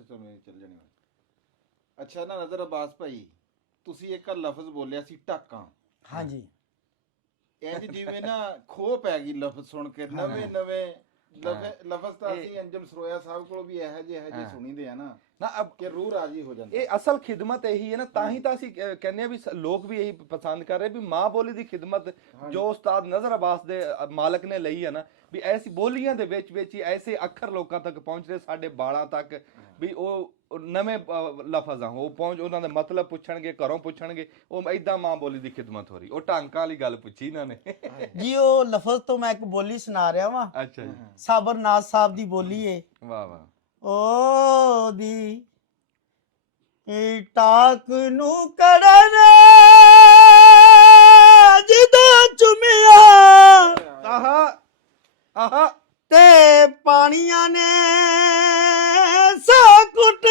ਅੱਛਾ ਚਲੋ ਮੇਰੇ ਚੱਲ ਜਾਣੇ। ਅੱਛਾ ਨਾ ਨਜ਼ਰ ਅਬਾਸ ਭਾਈ, ਤੁਸੀਂ ਇੱਕ ਲਫ਼ਜ਼ ਬੋਲਿਆ ਸੀ ਟਾਕਾਂ। ਹਾਂਜੀ ਇੰਜ ਜਿਵੇਂ ਨਾ ਖੋ ਪੈ ਗਈ ਲਫ਼ਜ਼ ਸੁਣ ਕੇ, ਨਵੇਂ ਨਵੇਂ ਲਫ਼ਜ਼ ਤਾਂ ਅਸੀਂ ਅੰਜਮ ਸਰੋਇਆ ਸਾਹਿਬ ਕੋਲ ਵੀ ਇਹੋ ਜਿਹੇ ਸੁਣੀਦੇ ਆ ਨਾ ਨਾ ਕਿ ਰੂਹ ਰਾਜੀ ਹੋ ਜਾਂਦਾ। ਇਹ ਅਸਲ ਖਿਦਮਤ ਇਹੀ ਹੈ ਨਾ, ਤਾਂ ਹੀ ਤਾਂ ਅਸੀਂ ਕਹਿੰਦੇ ਆ ਵੀ ਲੋਕ ਵੀ ਇਹੀ ਪਸੰਦ ਕਰ ਰਹੇ ਵੀ ਮਾਂ ਬੋਲੀ ਦੀ ਖਿਦਮਤ ਜੋ ਉਸਤਾਦ ਨਜ਼ਰ ਅਬਾਸ ਦੇ ਮਾਲਕ ਨੇ ਲਈ ਹੈ ਨਾ, ਵੀ ਐਸੀ ਬੋਲੀਆਂ ਦੇ ਵਿੱਚ ਹੀ ਐਸੇ ਅੱਖਰ ਲੋਕਾਂ ਤੱਕ ਪਹੁੰਚ ਰਹੇ, ਸਾਡੇ ਬਾਲਾਂ ਤੱਕ, ਵੀ ਉਹ ਨਵੇਂ ਲਫ਼ਜ਼ ਆ, ਉਹ ਉਹਨਾਂ ਦੇ ਮਤਲਬ ਪੁੱਛਣਗੇ, ਘਰੋਂ ਪੁੱਛਣਗੇ, ਉਹ ਏਦਾਂ ਮਾਂ ਬੋਲੀ ਦੀ ਖਿਦਮਤ ਹੋ ਰਹੀ। ਉਹ ਢਾਂਕਾਂ ਵਾਲੀ ਗੱਲ ਪੁੱਛੀ ਇਹਨਾਂ ਨੇ ਜੀ। ਉਹ ਲਫ਼ਜ਼ ਤੋਂ ਮੈਂ ਇੱਕ ਬੋਲੀ ਸੁਣਾ ਰਿਹਾ ਵਾਂ। ਅੱਛਾ ਜੀ, ਸਾਬਰ ਨਾਜ਼ ਸਾਹਿਬ ਦੀ ਬੋਲੀ ਏ। ਵਾਹ ਵਾਹ। ਓ ਦੀ ਟਾਕ ਨੂੰ ਕਰਨ ਜਦੋਂ ਚੁਮਿਆ ਆਹਾ ਆਹਾ ਤੇ ਪਾਣੀਆਂ ਨੇ ਸਾ ਕੁੱਟ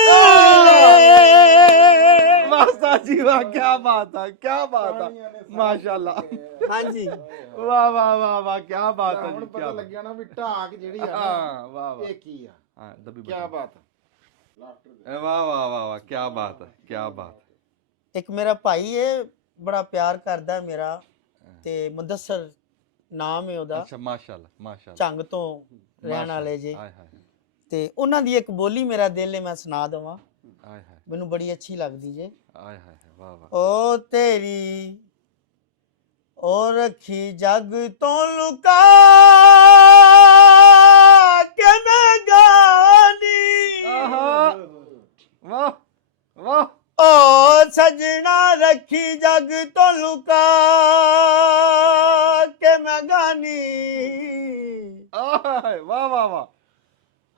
ਮਾਸਟਰ ਜੀ ਵਾਹ, ਕੀ ਬਾਤ ਹੈ, ਕੀ ਬਾਤ ਹੈ, ਮਾਸ਼ਾਅੱਲਾ। ਹਾਂਜੀ ਵਾਹ ਵਾਹ ਵਾਹ ਵਾਹ, ਕੀ ਬਾਤ ਹੈ ਹੁਣ ਜੀ, ਪਤਾ ਲੱਗਿਆ ਨਾ ਵੀ ਢਾਕ ਜਿਹੜੀ ਆ ਹਾਂ ਵਾਹ ਵਾਹ, ਇਹ ਕੀ ਆ। ਹਾਂ ਦਬੀ ਕੀ ਬਾਤ ਹੈ, ਵਾਹ ਵਾਹ ਵਾਹ ਵਾਹ, ਕੀ ਬਾਤ ਹੈ, ਕੀ ਬਾਤ। ਇੱਕ ਮੇਰਾ ਭਾਈ ਏ, ਬੜਾ ਪਿਆਰ ਕਰਦਾ ਮੇਰਾ, ਤੇ ਮੁਦੱਸਰ ਨਾਮ ਹੈ ਉਹਦਾ। ਅੱਛਾ ਮਾਸ਼ਾਅੱਲਾ ਮਾਸ਼ਾਅੱਲਾ, ਝੰਗ ਤੋਂ ਰਹਿਣ ਵਾਲੇ ਜੇ। ਹਾਏ ਹਾਏ ਤੇ ਉਹਨਾਂ ਦੀ ਇੱਕ ਬੋਲੀ ਮੇਰਾ ਦਿਲ ਏ, ਮੈਂ ਸੁਣਾ ਦਵਾਂ, ਹਾਏ ਹਾਏ ਮੈਨੂੰ ਬੜੀ ਅੱਛੀ ਲੱਗਦੀ ਜੇ। ਹਾਏ ਹਾਏ, ਵਾਹ ਵਾਹ। ਓ ਤੇਰੀ ਓ ਰੱਖੀ ਜਗ ਤੋਂ ਲੁਕਾ ਕੇ ਮੈਂ ਗਾਨੀ। ਆਹਾ ਵਾਹ ਵਾਹ। ਓ ਸਜਣਾ ਰੱਖੀ ਜਗ ਤੋਂ ਲੁਕਾ ਕੇ ਮੈਂ ਗਾਨੀ। ਆਏ ਵਾਹ ਵਾਹ ਵਾਹ।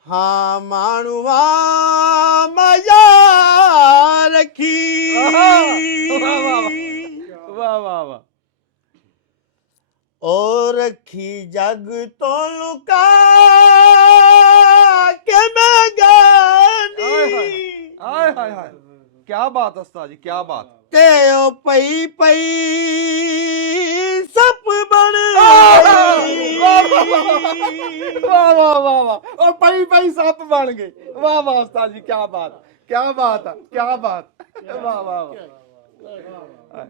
ਹਾਂ ਮਾਣੂਆ ਮਾਇਆ ਰੱਖੀ। ਵਾਹ ਵਾਹ ਵਾਹ ਵਾਹ। ਓ ਰੱਖੀ ਜਗ ਤੋਂ ਲੁਕਾ ਕੇ ਮੈਂ ਗਾਨੀ। ਹਾਏ ਹਾਏ ਹਾਏ, ਕੀ ਬਾਤ ਉਸਤਾਦ ਜੀ, ਕੀ ਬਾਤ। ਤੇ ਓ ਪਈ ਪਈ ਸੱਪ ਬਣ ਵਾਹ ਵਾਹ ਵਾਹ ਵਾਹ, ਉਹ ਪਈ ਸੱਪ ਬਣ ਗਏ। ਵਾਹ ਵਾਹ ਉਸਤਾਦ ਜੀ, ਕੀ ਬਾਤ, ਕੀ ਬਾਤ ਹੈ, ਕੀ ਬਾਤ। ਵਾਹ ਵਾਹ ਵਾਹ।